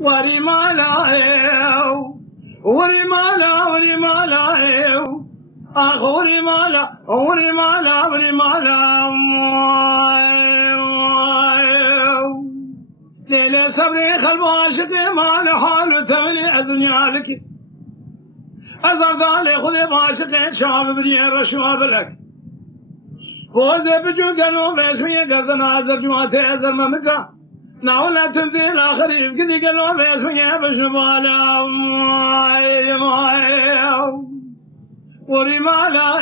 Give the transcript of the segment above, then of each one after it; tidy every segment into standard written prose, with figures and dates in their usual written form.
وري مالايو وري مالا وري مالايو اخ وري مالا وري مالا وري مالا ليلة صبري خلف عاشقي مال حال تملي الدنيا لك أزرد علي خذي بعاشقي شعب بدي رشوة لك وزي بجو قالوا باسمي قدنا عذر جواتي أزر ممكا ناولا تنتي الآخرين قدي قالوا باسمي بشمالا وري مالا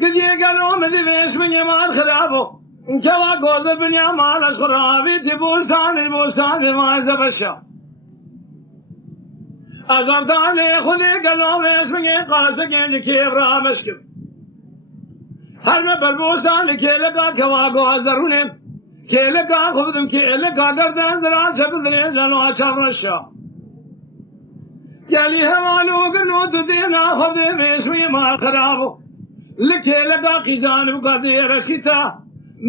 قدي قالوا مدي باسمي مال خرابو إن كوا قوز الدنيا مال أشخرابي تبوستان البوستان ما زبشا أزرد علي خذي قالوا باسمي قاسك كيف رامشكب هر میں بربوستان کھیلے کا کھوا گو ہزارونه کھیلے کا خودم کھیلے کا گردن زرا شبدنے جانو اچھا برشا یلی حوالو گنو دینا خود میں اسمی ما خراب لکھیلے کا خزانو کا دے رشتا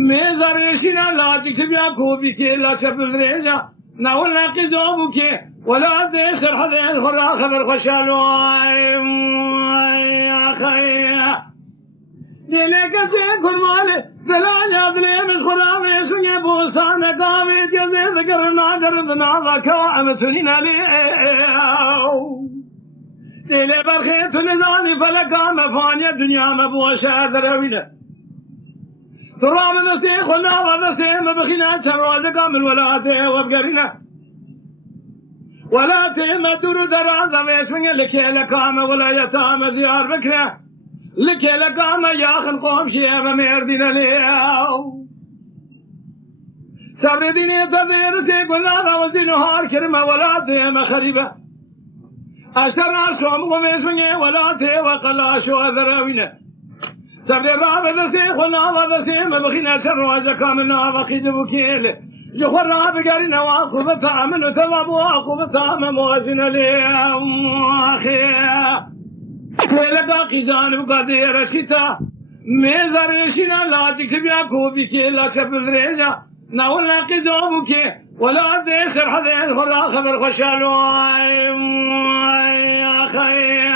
میں زریشنا لاجک سے بیا کو بھی کھیلا شبدنے جا نہ ولا قزوب کے ولا دے شرح دے خدا خبر خوشالو اخي دلك شيء مالي دلاني أدري مش خرامي سني بوستان قامي تزي ذكرنا قربنا ذكاء مثلين لي دلي برخيت نزاني فلقا مفاني الدنيا مبوشة ذروينة تراب دستي خلنا ودستي مبخينا شروازة من ولاتي وبقرينا ولاتي مدور درازة ويسمي لكي لكام ولا يتام ديار بكرة لكي لقام ياخن قوم شيئا ميردين لياو صبر ديني تدير سيقولنا ذا دين هار كرمة ولا ديما خريبة أشترنا سوم قميسوني ولا دي وقلا شو ذراوينة صبر راب دستيقولنا ودستيما بخينا سروا كاملنا وخيز بكيل جخورنا بقارنا واقوبة تامن وثواب واقوبة تامن موازن لياو أخي لگا خزان بقدے رشتا میں زریشنا لاجک سے بیا کو بھی کے لا سب درجا نہ ولا قزوم کے ولا دے سر حد ولا خبر خوشالو اخي